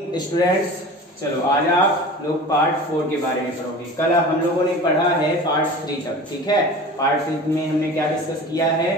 Students, चलो आज आप लोग पार्ट 4 के बारे में पढ़ोगे। कल हम लोगों ने पढ़ा है पार्ट 3 तक, ठीक है। पार्ट 3 में हमने क्या डिस्कस किया है?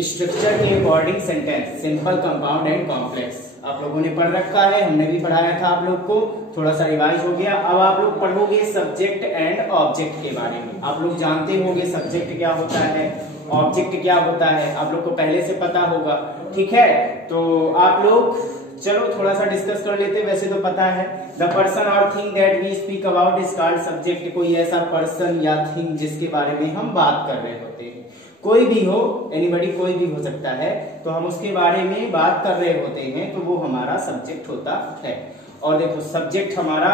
स्ट्रक्चर के according sentence, simple, compound and complex आप लोगों ने पढ़ रखा है, हमने भी पढ़ाया था आप लोग को, थोड़ा सा रिवाइज हो गया। अब आप लोग पढ़ोगे सब्जेक्ट एंड ऑब्जेक्ट के बारे में। आप लोग जानते होंगे सब्जेक्ट क्या होता है, ऑब्जेक्ट क्या होता है, आप लोग को पहले से पता होगा, ठीक है। तो आप लोग चलो थोड़ा सा डिस्कस कर लेते हैं। वैसे तो पता है, द पर्सन और thing that we speak about is called subject. कोई ऐसा पर्सन या थिंग जिसके बारे में हम बात कर रहे होते हैं, कोई भी हो, एनीबॉडी, कोई भी हो सकता है, तो हम उसके बारे में बात कर रहे होते हैं, तो वो हमारा सब्जेक्ट होता है। और देखो सब्जेक्ट हमारा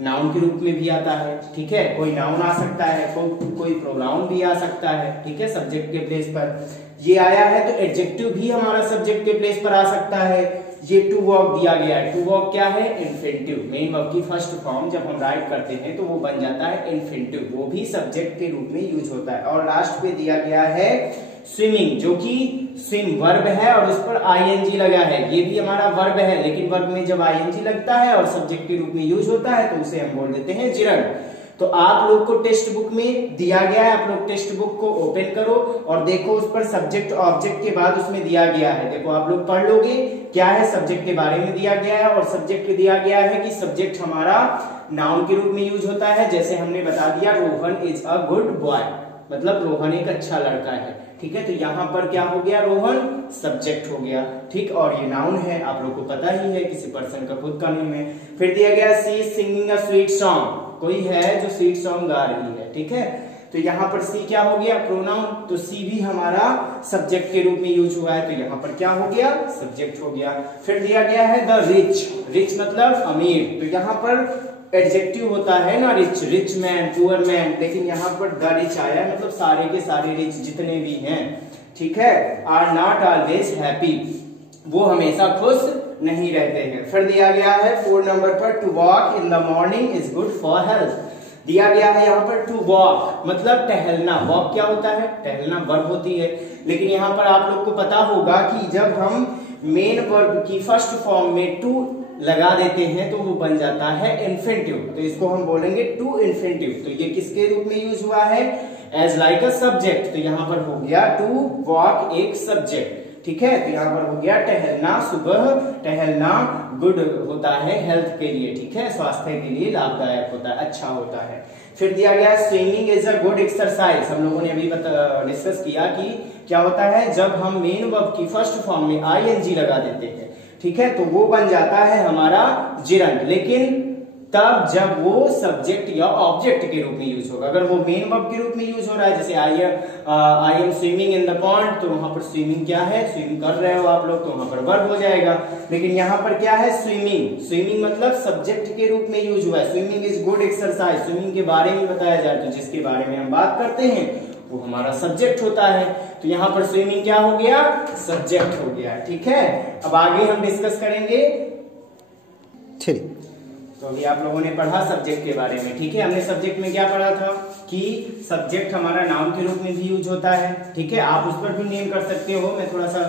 नाउन के रूप में भी आता है, ठीक है। कोई नाउन आ सकता है, कोई प्रोनाउन भी आ सकता है, ठीक है, सब्जेक्ट के प्लेस पर। ये आया है तो एडजेक्टिव भी हमारा सब्जेक्ट के प्लेस पर आ सकता है। ये टू वॉक दिया गया है, टू वॉक क्या है? इन्फिनिटिव। मेन वर्ब की फर्स्ट फॉर्म जब हम राइट करते हैं तो वो बन जाता है इन्फिनिटिव, वो भी सब्जेक्ट के रूप में यूज होता है। और लास्ट पे दिया गया है स्विमिंग, जो कि स्विम वर्ब है और उस पर आईएनजी लगा है। ये भी हमारा वर्ब है, लेकिन वर्ब में जब आईएनजी लगता है और सब्जेक्ट के रूप में यूज होता है तो उसे हम बोल देते हैं जिरंड। तो आप लोग को टेक्स्ट बुक में दिया गया है, आप लोग टेक्स्ट बुक को ओपन करो और देखो उस पर सब्जेक्ट ऑब्जेक्ट के बाद उसमें दिया गया है। देखो आप लोग पढ़ लोगे क्या है, सब्जेक्ट के बारे में दिया गया है और सब्जेक्ट दिया गया है कि सब्जेक्ट हमारा नाउन के रूप में यूज होता है। जैसे हमने बता दिया Rohan is a good boy, मतलब रोहन एक अच्छा लड़का है, ठीक है। तो यहाँ पर क्या हो गया? रोहन सब्जेक्ट हो गया, ठीक। और ये नाउन है, आप लोग को पता ही है, किसी पर्सन का खुद का नेम है। फिर दिया गया she is singing a sweet song, कोई है जो स्वीट सॉन्ग गा रही है, ठीक है। तो यहाँ पर सी क्या हो गया? प्रोनाउन। तो सी भी हमारा सब्जेक्ट के रूप में यूज हुआ है, तो यहाँ पर क्या हो गया? सब्जेक्ट हो गया। फिर दिया गया है द रिच, रिच मतलब अमीर, तो यहाँ पर एडजेक्टिव होता है ना rich, rich man, poor man, लेकिन यहाँ पर द रिच आया, मतलब सारे के सारे रिच जितने भी हैं, ठीक है। आर नॉट ऑलवेज हैप्पी, वो हमेशा खुश नहीं रहते हैं। फिर दिया गया है 4 नंबर पर to walk in the morning is good for health. दिया गया है यहाँ पर टू वॉक मतलब टहलना। वॉक क्या होता है? टहलना वर्ब होती है, लेकिन यहाँ पर आप लोग को पता होगा कि जब हम मेन वर्ब की फर्स्ट फॉर्म में टू लगा देते हैं तो वो बन जाता है इन्फिनिटिव, तो इसको हम बोलेंगे टू इन्फिनिटिव। तो ये किसके रूप में यूज हुआ है? As like a subject. तो यहाँ पर हो गया टू वॉक एक सब्जेक्ट, ठीक है। तो यहाँ पर हो गया टहलना, सुबह टहलना गुड होता है हेल्थ के लिए, ठीक है, स्वास्थ्य के लिए लाभदायक होता है, अच्छा होता है। फिर दिया गया swimming is a good exercise. हम लोगों ने अभी डिस्कस किया कि क्या होता है जब हम मेन वर्ब की फर्स्ट फॉर्म में आईएनजी लगा देते हैं, ठीक है, तो वो बन जाता है हमारा जिरंड, लेकिन तब जब वो सब्जेक्ट या ऑब्जेक्ट के रूप में यूज होगा। अगर वो मेन वर्ब के रूप में यूज हो रहा है, जैसे I am swimming in the pond, तो वहां पर स्विमिंग क्या है? स्विमिंग कर रहे हो आप लोग, तो वहां पर वर्ब हो जाएगा। लेकिन यहाँ पर क्या है? स्विमिंग, स्विमिंग मतलब सब्जेक्ट के रूप में यूज हुआ है। Swimming is good exercise, swimming के बारे में बताया जाए तो जिसके बारे में हम बात करते हैं वो हमारा सब्जेक्ट होता है। तो यहाँ पर स्विमिंग क्या हो गया? सब्जेक्ट हो गया, ठीक है। अब आगे हम डिस्कस करेंगे, ठीक। तो अभी आप लोगों ने पढ़ा सब्जेक्ट के बारे में, ठीक है। हमने सब्जेक्ट में क्या पढ़ा था कि सब्जेक्ट हमारा नाउन के रूप में भी यूज होता है, ठीक है। आप उस पर भी नेम कर सकते हो, मैं थोड़ा सा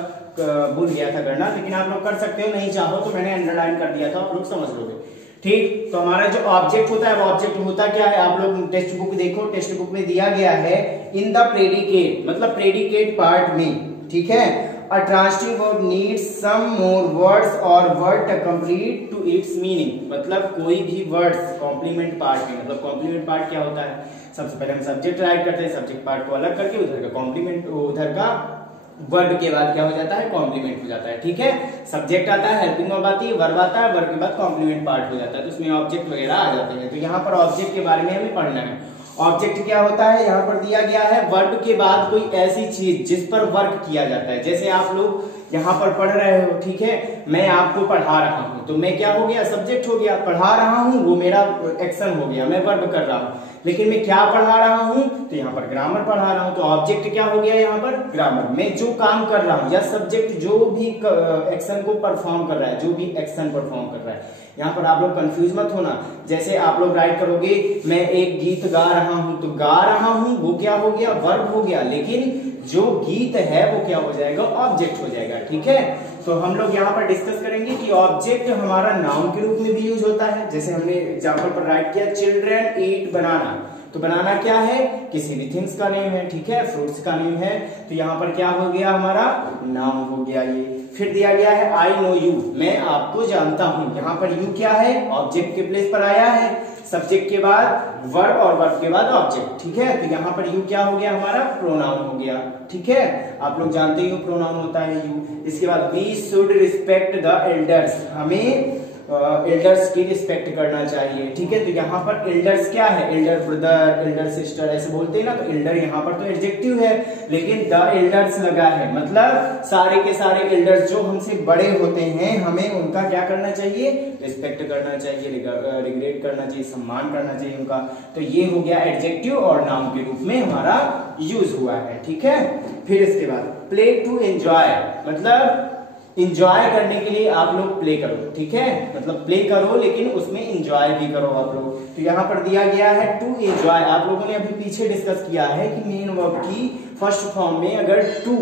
भूल गया था करना, लेकिन आप लोग कर सकते हो, नहीं चाहो तो मैंने अंडरलाइन कर दिया था, आप लोग समझ लोगे, ठीक। तो हमारा जो ऑब्जेक्ट होता है वो ऑब्जेक्ट होता क्या है? आप लोग टेक्स्ट बुक देखो, टेक्स्ट बुक में दिया गया है इन द प्रेडिकेट, मतलब प्रेडिकेट पार्ट में, ठीक है, a transitive verb needs some more words or word to complete to its meaning। मतलब कोई भी वर्ड्स कॉम्प्लीमेंट पार्ट में, मतलब कॉम्प्लीमेंट पार्ट क्या होता है? सबसे पहले हम सब्जेक्ट राइट करते हैं, सब्जेक्ट पार्ट को अलग करके उधर का कॉम्प्लीमेंट, उधर का वर्ब के बाद क्या हो जाता है? कॉम्प्लीमेंट हो जाता है, ठीक है। सब्जेक्ट आता है, हेल्पिंग वर्ब आती है, वर्ब आता है, वर्ब के बाद कॉम्प्लीमेंट पार्ट हो जाता है, तो उसमें ऑब्जेक्ट वगैरह आ जाते हैं। तो यहाँ पर ऑब्जेक्ट के बारे में हमें पढ़ना है। ऑब्जेक्ट क्या होता है? यहाँ पर दिया गया है वर्ब के बाद कोई ऐसी चीज जिस पर वर्क किया जाता है। जैसे आप लोग यहाँ पर पढ़ रहे हो, ठीक है, मैं आपको पढ़ा रहा हूँ, तो मैं क्या हो गया? सब्जेक्ट हो गया। पढ़ा रहा हूँ वो मेरा एक्शन हो गया, मैं वर्ब कर रहा हूँ, लेकिन मैं क्या पढ़ा रहा हूँ? तो यहाँ पर ग्रामर पढ़ा रहा हूँ, तो ऑब्जेक्ट क्या हो गया? यहाँ पर ग्रामर। मैं जो काम कर रहा हूँ या सब्जेक्ट जो भी एक्शन को परफॉर्म कर रहा है, जो भी एक्शन परफॉर्म कर रहा है। यहाँ पर आप लोग कंफ्यूज मत होना। जैसे आप लोग राइट करोगे मैं एक गीत गा रहा हूं, तो गा रहा हूं वो क्या हो गया? वर्ब हो गया, लेकिन जो गीत है वो क्या हो जाएगा, ऑब्जेक्ट हो जाएगा। ठीक है, तो हम लोग यहाँ पर डिस्कस करेंगे कि ऑब्जेक्ट हमारा नाउन के रूप में भी यूज होता है। जैसे हमने एग्जांपल पर राइट किया, चिल्ड्रन ईट बनाना, तो बनाना क्या है, किसी भी थिंग्स का नेम है। ठीक है, फ्रूट्स का नेम है, तो यहाँ पर क्या हो गया, हमारा नाउन हो गया ये। फिर दिया गया है आई नो यू, मैं आपको जानता हूं, यहाँ पर यू क्या है, ऑब्जेक्ट के प्लेस पर आया है, सब्जेक्ट के बाद वर्ब और वर्ब के बाद ऑब्जेक्ट। ठीक है, तो यहाँ पर यू क्या हो गया, हमारा प्रोनाउन हो गया। ठीक है, आप लोग जानते ही हो प्रोनाउन होता है यू। इसके बाद we should respect the elders, हमें एल्डर्स की रिस्पेक्ट करना चाहिए। ठीक है, तो यहाँ पर एल्डर्स क्या है, एल्डर ब्रदर, एल्डर सिस्टर ऐसे बोलते हैं ना, तो एल्डर यहाँ पर तो एडजेक्टिव है, लेकिन द एल्डर्स लगा है, मतलब सारे के सारे एल्डर्स जो हमसे बड़े होते हैं, हमें उनका क्या करना चाहिए, रिस्पेक्ट करना चाहिए, रिग्रेट करना चाहिए, सम्मान करना चाहिए उनका। तो ये हो गया एडजेक्टिव और नाउन के रूप में हमारा यूज हुआ है। ठीक है, फिर इसके बाद प्ले टू एंजॉय, मतलब इंजॉय करने के लिए आप लोग प्ले करो। ठीक है, मतलब प्ले करो लेकिन उसमें इंजॉय भी करो आप लोग। तो यहाँ पर दिया गया है टू एंजॉय, आप लोगों ने अभी पीछे डिस्कस किया है कि मेन वर्ब की फर्स्ट फॉर्म में अगर टू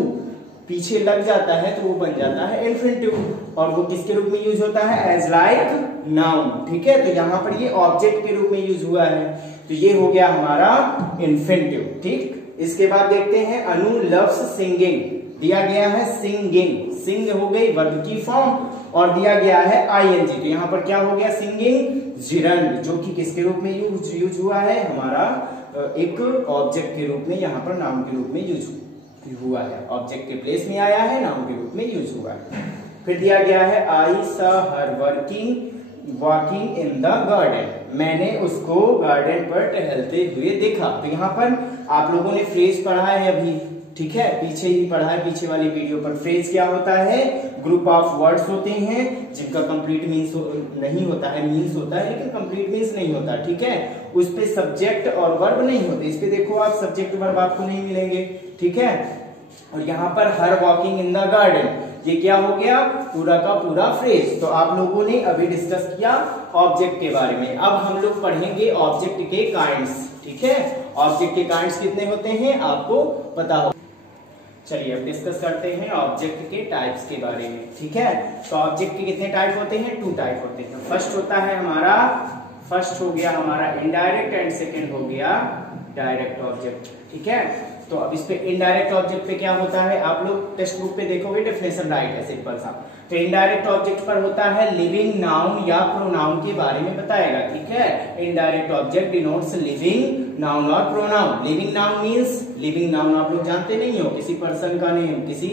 पीछे लग जाता है तो वो बन जाता है इन्फिनिटिव, और वो किसके रूप में यूज होता है, एज लाइक नाउन। ठीक है, तो यहाँ पर ये ऑब्जेक्ट के रूप में यूज हुआ है, तो ये हो गया हमारा इन्फिनिटिव। ठीक, इसके बाद देखते हैं अनु लव्स सिंगिंग, दिया गया है सिंगिंग, सिंग हो गई वर्ब की फॉर्म, और दिया गया है आईएनजी, तो यहाँ पर क्या हो गया, सिंगिंग जिरंड, जो कि किसके रूप में यूज हुआ है, हमारा एक ऑब्जेक्ट के रूप में, यहाँ पर नाउन के रूप में यूज हुआ है, ऑब्जेक्ट के प्लेस में आया है, नाउन के रूप में यूज हुआ है। फिर दिया गया है आई सा हर वॉकिंग इन द गार्डन, मैंने उसको गार्डन पर टहलते हुए देखा। तो यहाँ पर आप लोगों ने फ्रेज पढ़ा है अभी, ठीक है, पीछे ही पढ़ा है, पीछे वाली वीडियो पर। फ्रेज क्या होता है, ग्रुप ऑफ वर्ड्स होते हैं जिनका कंप्लीट मीन्स नहीं होता है, मीन्स होता है लेकिन कंप्लीट मीन्स नहीं होता। ठीक है, उस पे सब्जेक्ट और वर्ब नहीं होते, इस पे देखो आप सब्जेक्ट वर्ब आपको नहीं मिलेंगे। ठीक है, और यहाँ पर हर वॉकिंग इन द गार्डन, ये क्या हो गया, पूरा का पूरा फ्रेज। तो आप लोगों ने अभी डिस्कस किया ऑब्जेक्ट के बारे में, अब हम लोग पढ़ेंगे ऑब्जेक्ट के काइंड्स। ठीक है, ऑब्जेक्ट के काइंड्स कितने होते हैं आपको पता हो। चलिए अब डिस्कस करते हैं ऑब्जेक्ट के टाइप्स के बारे में। ठीक है, तो ऑब्जेक्ट के कितने टाइप होते हैं, 2 टाइप होते हैं। फर्स्ट होता है हमारा, फर्स्ट हो गया हमारा इनडायरेक्ट एंड सेकंड हो गया डायरेक्ट ऑब्जेक्ट। ठीक है, तो अब इस पे इनडायरेक्ट ऑब्जेक्ट पे क्या होता है, आप लोग टेक्स्ट बुक पे देखोगे डेफिनेशन राइट है सिंपल सा। तो इनडायरेक्ट ऑब्जेक्ट पर होता है लिविंग नाउन या प्रोनाउन के बारे में बताएगा। ठीक है, indirect object denotes living noun और pronoun. Living noun means, living noun आप लोग जानते नहीं हो, किसी पर्सन का नेम, किसी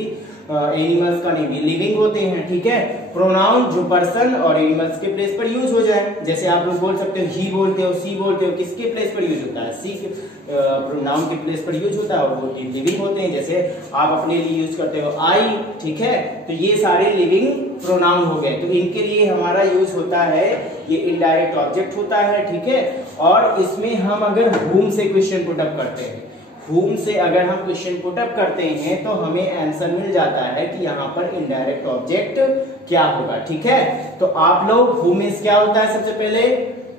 एनिमल्स का नेम, ये लिविंग होते हैं। ठीक है, प्रोनाउन जो पर्सन और एनिमल्स के प्लेस पर यूज हो जाए, जैसे आप लोग बोल सकते हो ही बोलते हो, सी बोलते हो, किसके प्लेस पर यूज होता है, सी के प्रोनाउन के प्लेस पर यूज होता है, और वो लिविंग होते हैं। जैसे आप अपने लिए यूज करते हो आई, ठीक है, तो ये सारे लिविंग प्रोनाउन हो गए, तो इनके लिए हमारा यूज होता है, ये इनडायरेक्ट ऑब्जेक्ट होता है। ठीक है, और इसमें हम अगर हुम से क्वेश्चन पुट अप करते हैं, हुम से अगर हम क्वेश्चन पुट अप करते हैं तो हमें आंसर मिल जाता है कि यहाँ पर इनडायरेक्ट ऑब्जेक्ट क्या होगा। ठीक है, तो आप लोग हुम मींस क्या होता है, सबसे पहले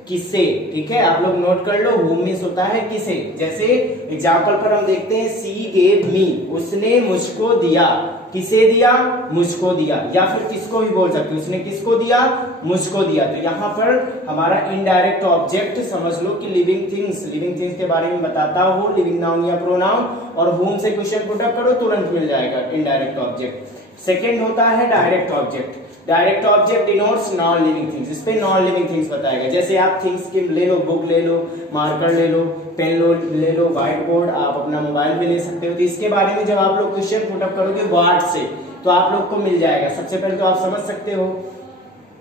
किसे। ठीक है, आप लोग नोट कर लो, हुम मींस होता है किसे। जैसे एग्जांपल पर हम देखते हैं सी गेव मी, उसने मुझको दिया, किसे दिया, मुझको दिया, या फिर किसको भी बोल सकते हो, उसने किसको दिया, मुझको दिया। तो यहाँ पर हमारा इनडायरेक्ट ऑब्जेक्ट समझ लो कि लिविंग थिंग्स, लिविंग थिंग्स के बारे में बताता हो, लिविंग नाउन या प्रोनाउन, और हुम से क्वेश्चन पुट अप करो तुरंत मिल जाएगा इनडायरेक्ट ऑब्जेक्ट। सेकेंड होता है direct object. Direct object denotes non living things, इस पे नॉन लिविंग थिंग्स बताएगा। जैसे आप थिंग्स के ले लो, बुक ले लो, मार्कर ले लो, पेन ले लो, व्हाइट बोर्ड, आप अपना मोबाइल भी ले सकते हो। तो इसके बारे में जब आप लोग क्वेश्चन पुट अप करोगे वर्ड से तो आप लोग को मिल जाएगा। सबसे पहले तो आप समझ सकते हो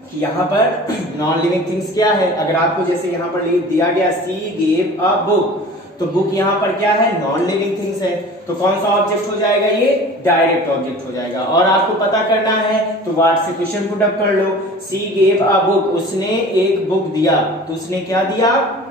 कि यहाँ पर नॉन लिविंग थिंग्स क्या है। अगर आपको जैसे यहाँ पर दिया गया सी गेव अ बुक, तो बुक यहाँ पर क्या है, नॉन लिविंग थिंग्स है, तो कौन सा ऑब्जेक्ट हो जाएगा, ये डायरेक्ट ऑब्जेक्ट हो जाएगा। और आपको पता करना है तो वर्ड से क्वेश्चन पुट अप कर लो, सी गेव अ बुक, उसने एक बुक दिया, तो उसने क्या दिया,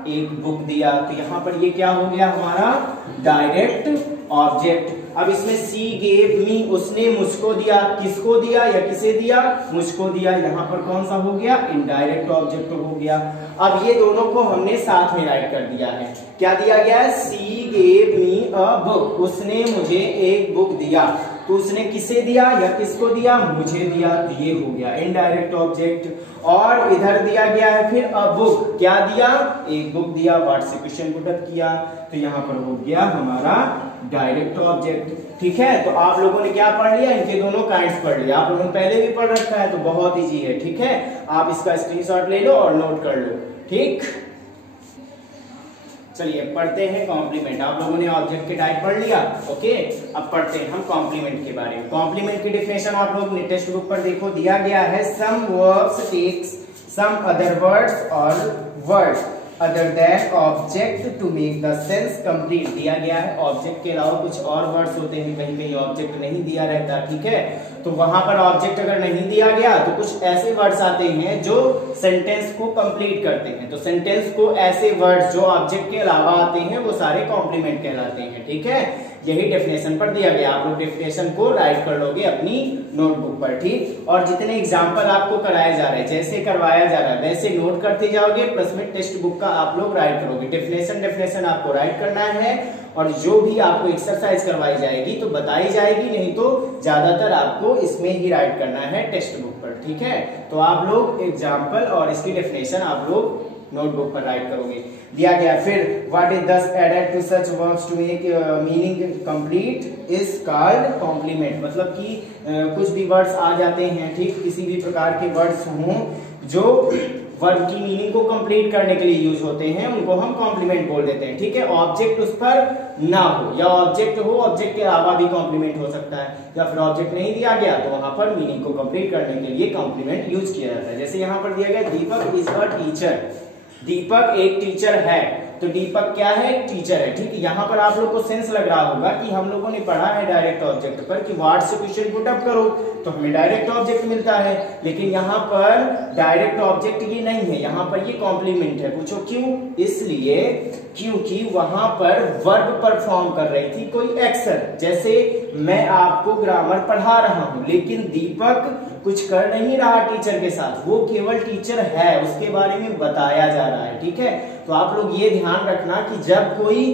एक बुक दिया। तो यहाँ पर ये क्या हो गया हमारा डायरेक्ट ऑब्जेक्ट। अब इसमें सी गेव मी, उसने मुझको दिया, किसको दिया या किसे दिया, मुझको दिया, यहाँ पर कौन सा हो गया, इनडायरेक्ट ऑब्जेक्ट हो गया। अब ये दोनों को हमने साथ में राइट कर दिया है, क्या दिया गया है, सी gave me a book, उसने मुझे एक बुक दिया। तो उसने किसे दिया या किसको दिया? मुझे दिया। तो ये हो गया इनडायरेक्ट ऑब्जेक्ट। और इधर दिया गया है फिर अ बुक, क्या दिया? एक बुक दिया। वर्ड से क्वेश्चन पुट अप किया, तो यहाँ पर हो गया हमारा डायरेक्ट ऑब्जेक्ट। ठीक है, तो आप लोगों ने क्या पढ़ लिया? इनके दोनों काइंड्स पढ़ लिया। आप लोगों ने पहले भी पढ़ रखा है, तो बहुत इजी है। ठीक है, आप इसका स्क्रीनशॉट ले लो और नोट कर लो। ठीक, चलिए पढ़ते हैं कॉम्प्लीमेंट। आप लोगों ने ऑब्जेक्ट के टाइप पढ़ लिया, ओके। अब पढ़ते हैं हम कॉम्प्लीमेंट के बारे में। कॉम्प्लीमेंट की डेफिनेशन आप लोग ने टेक्स्ट बुक पर देखो, दिया गया है some verbs takes some other words और words other than object to make the sense complete. दिया गया है ऑब्जेक्ट के अलावा कुछ और वर्ड्स होते हैं, कहीं कहीं ऑब्जेक्ट नहीं दिया रहता। ठीक है, तो वहां पर ऑब्जेक्ट अगर नहीं दिया गया तो कुछ ऐसे वर्ड्स आते हैं जो सेंटेंस को कंप्लीट करते हैं। तो सेंटेंस को ऐसे वर्ड्स जो ऑब्जेक्ट के अलावा आते हैं वो सारे कॉम्प्लीमेंट कहलाते हैं। ठीक है, यही डेफिनेशन पर दिया गया। आप लोग डेफिनेशन को राइट कर लोगे अपनी नोटबुक पर। ठीक, और जितने एग्जाम्पल आपको कराया जा रहा है, जैसे करवाया जा रहा है वैसे नोट करते जाओगे, प्लस में टेक्स्ट बुक का आप लोग राइट करोगे। डेफिनेशन आपको राइट करना है, और जो भी आपको एक्सरसाइज करवाई जाएगी तो बताई जाएगी, नहीं तो ज्यादातर आपको इसमें ही राइट करना है टेक्स्ट बुक पर। ठीक है, तो आप लोग एग्जाम्पल और इसकी डेफिनेशन आप लोग नोटबुक पर राइट करोगे। दिया गया फिर what is this added to such verbs to make meaning complete is called complement. मतलब कि कुछ भी वर्ड्स आ जाते हैं, ठीक, किसी भी प्रकार के वर्ड्स हों जो वर्ब की मीनिंग को कंप्लीट करने के लिए यूज होते हैं, उनको हम कॉम्प्लीमेंट बोल देते हैं। ठीक है, ऑब्जेक्ट उस पर ना हो या ऑब्जेक्ट हो, ऑब्जेक्ट के अलावा भी कॉम्प्लीमेंट हो सकता है, या फिर ऑब्जेक्ट नहीं दिया गया तो वहां पर मीनिंग को कंप्लीट करने के लिए कॉम्प्लीमेंट यूज किया जाता है। जैसे यहाँ पर दिया गया दीपक इज अ टीचर। दीपक एक टीचर है, तो दीपक क्या है? एक टीचर है। ठीक है, यहाँ पर आप लोग को सेंस लग रहा होगा कि हम लोगों ने पढ़ा है डायरेक्ट ऑब्जेक्ट पर कि वर्ड से क्वेश्चन पुट अप करो तो हमें डायरेक्ट ऑब्जेक्ट मिलता है, लेकिन यहाँ पर डायरेक्ट ऑब्जेक्ट ये नहीं है, यहाँ पर ये कॉम्प्लीमेंट है। पूछो क्यों? इसलिए क्योंकि वहां पर वर्ब परफॉर्म कर रही थी कोई एक्शन। जैसे मैं आपको ग्रामर पढ़ा रहा हूं, लेकिन दीपक कुछ कर नहीं रहा टीचर के साथ, वो केवल टीचर है, उसके बारे में बताया जा रहा है। ठीक है, तो आप लोग ये ध्यान रखना कि जब कोई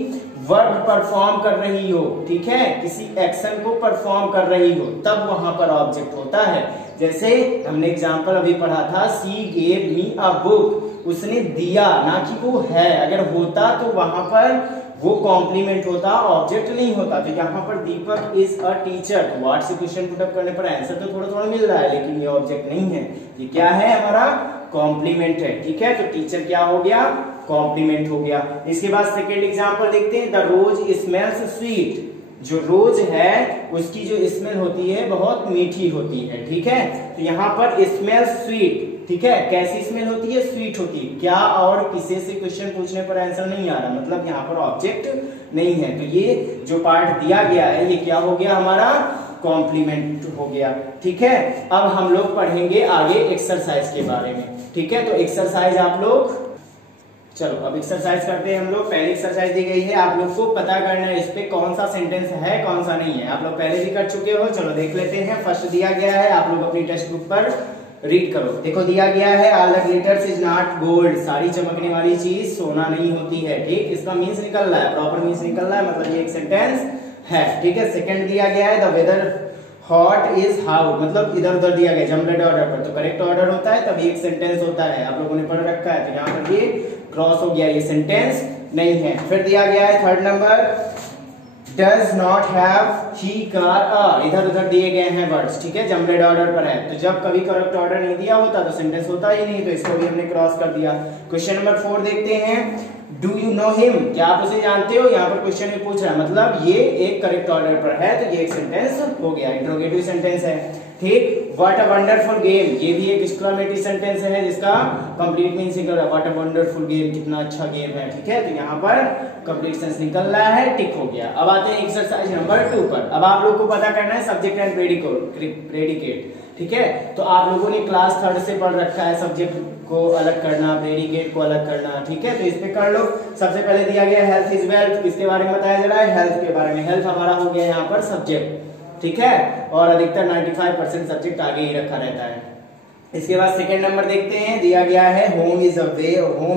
वर्ब परफॉर्म कर रही हो, ठीक है, किसी एक्शन को परफॉर्म कर रही हो, तब वहां पर ऑब्जेक्ट होता है। जैसे हमने एग्जांपल अभी पढ़ा था, सी गेव मी अ बुक, उसने दिया, ना कि वो है। अगर होता तो वहां पर वो कॉम्प्लीमेंट होता, ऑब्जेक्ट नहीं होता। तो यहाँ पर दीपक इज अ टीचर, तो वर्ड से क्वेश्चन पुट अप करने पर आंसर तो थोड़ा थोड़ा मिल रहा है, लेकिन ये ऑब्जेक्ट नहीं है, ये क्या है? हमारा कॉम्प्लीमेंट है। ठीक है, तो टीचर क्या हो गया? कॉम्प्लीमेंट हो गया। इसके बाद सेकेंड एग्जाम्पल देखते हैं, द रोज स्मेल्स स्वीट। जो रोज है उसकी जो स्मेल होती है बहुत मीठी होती है। ठीक है, तो यहाँ पर स्मेल्स स्वीट, ठीक है, कैसी स्मेल होती है? स्वीट होती है। क्या और किसे से क्वेश्चन पूछने पर आंसर नहीं आ रहा, मतलब यहाँ पर ऑब्जेक्ट नहीं है। तो ये जो पार्ट दिया गया है ये क्या हो गया? हमारा कॉम्प्लीमेंट हो गया। ठीक है, अब हम लोग पढ़ेंगे आगे एक्सरसाइज के बारे में। ठीक है, तो एक्सरसाइज आप लोग, चलो अब एक्सरसाइज करते हैं हम लोग। पहली एक्सरसाइज दी गई है, आप लोग को पता करना है इस पे कौन सा सेंटेंस है कौन सा नहीं है। आप लोग पहले भी कर चुके हो, चलो देख लेते हैं। फर्स्ट दिया गया है, आप लोग अपनी टेक्स्ट बुक पर रीड करो। देखो दिया गया है, all the glitters is not gold, सारी चमकने वाली चीज सोना नहीं होती है। ठीक, इसका मीन्स निकल रहा है, प्रॉपर मीन्स निकल रहा है, मतलब ये एक सेंटेंस है। ठीक है, सेकंड दिया गया है, द वेदर हॉट इज हाउट, मतलब इधर उधर दिया गया जमलेट ऑर्डर पर, तो करेक्ट ऑर्डर होता है तभी एक सेंटेंस होता है। आप लोगों ने पढ़ रखा है, तो यहाँ पर ये क्रॉस हो गया, ये सेंटेंस नहीं है। फिर दिया गया है third number, does not have he car a, इधर उधर दिए गए हैं वर्ड्स। ठीक है, जमलेट ऑर्डर पर है, तो जब कभी करेक्ट ऑर्डर नहीं दिया होता तो सेंटेंस होता ही नहीं, तो इसको भी हमने क्रॉस कर दिया। क्वेश्चन नंबर 4 देखते हैं, डू यू नो हिम, क्या आप उसे जानते हो? यहाँ पर क्वेश्चन में पूछ रहा है, मतलब ये एक करेक्ट ऑर्डर पर है, तो ये एक सेंटेंस हो गया, इंट्रोगेटिव सेंटेंस है। ठीक, व्हाट अ वंडरफुल गेम, ये भी एक एक्सक्लेमेटरी सेंटेंस है जिसका कंप्लीट मीनिंग निकल रहा है, व्हाट अ वंडरफुल गेम, कितना अच्छा गेम है। ठीक है, तो यहाँ पर कंप्लीट सेंस निकल रहा है, टिक हो गया। अब आते हैं एक्सरसाइज नंबर 2 पर। अब आप लोग को पता करना है सब्जेक्ट एंड प्रेडिकेट। ठीक है, तो आप लोगों ने क्लास 3rd से पढ़ रखा है सब्जेक्ट को अलग करना, प्रेडिकेट को अलग करना। ठीक है, तो इस पे कर लो। सबसे पहले दिया गया हेल्थ इज वेल्थ, किसके बारे में बताया जा रहा है? हेल्थ के बारे में। हेल्थ हमारा हो गया यहाँ पर सब्जेक्ट। ठीक है, और अधिकतर 95% सब्जेक्ट आगे ही रखा रहता है। इसके बाद सेकंड नंबर देखते हैं, दिया गया है home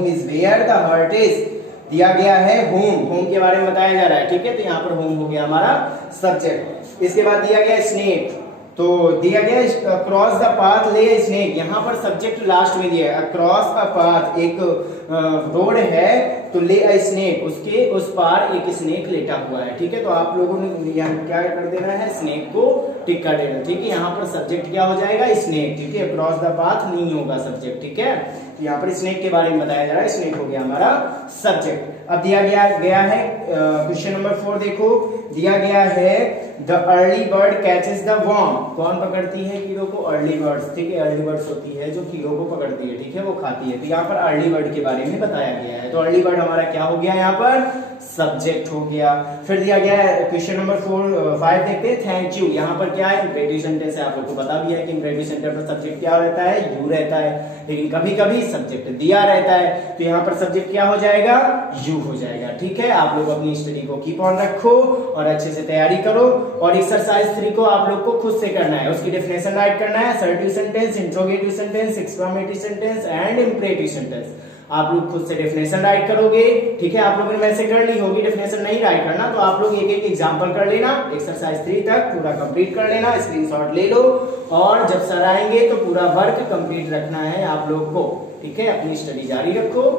is where the heart is, दिया गया है होम, होम के बारे में बताया जा रहा है, ठीक है। तो यहाँ पर होम हो गया हमारा सब्जेक्ट। इसके बाद दिया गया स्नेक, तो दिया गया क्रॉस द पाथ ले स्नेक, यहाँ पर सब्जेक्ट लास्ट में दिया है। क्रॉस अ पाथ, एक रोड है तो ले अ स्नेक, उसके उस पार एक स्नेक लेटा हुआ है, ठीक है। तो आप लोगों ने यहाँ क्या कर देना है, स्नेक को टिक कर देना, ठीक है। यहाँ पर सब्जेक्ट क्या हो जाएगा, स्नेक, ठीक है। क्रॉस द पाथ नहीं होगा सब्जेक्ट, ठीक है। तो यहाँ पर स्नेक के बारे में बताया जा रहा है, स्नेक हो गया हमारा सब्जेक्ट। अब दिया गया है क्वेश्चन नंबर 4, देखो दिया गया है the early bird catches the worm, कौन पकड़ती है कीड़ों को, अर्ली बर्ड्स, ठीक है। अर्ली बर्ड्स होती है जो कीड़ों को पकड़ती है, ठीक है, वो खाती है। तो यहाँ पर अर्ली बर्ड के बारे में बताया गया है। तो अर्ली बर्ड हमारा क्या हो गया, यहाँ पर सब्जेक्ट हो गया। फिर दिया गया है क्वेश्चन नंबर 5 देखते हैं, थैंक यू। यहाँ पर क्या है, इंपरेटिव सेंटेंस है, आप लोग को पता भी है कि इंपरेटिव सेंटेंस पर सब्जेक्ट क्या रहता है, यू रहता है, लेकिन कभी कभी सब्जेक्ट दिया रहता है, तो यहाँ पर सब्जेक्ट क्या हो जाएगा, यू हो जाएगा, ठीक है। आप लोग अपनी स्टडी को कीप ऑन रखो और अच्छे से तैयारी करो। और एक्सरसाइज 3 को आप लोग को खुद से करना है, उसकी डेफिनेशन राइट करना है, assertive sentence, interrogative sentence, exclamatory sentence and imperative sentence. आप लोग खुद से डेफिनेशन राइट करोगे, ठीक है। आप लोगों ने वैसे कर ली होगी, डेफिनेशन नहीं राइट करना तो आप लोग एक एक एग्जांपल कर लेना, एक्सरसाइज 3 तक पूरा कंप्लीट कर लेना, स्क्रीनशॉट ले लो और जब सर आएंगे तो पूरा वर्क कंप्लीट रखना है आप लोग को, ठीक है। अपनी स्टडी जारी रखो।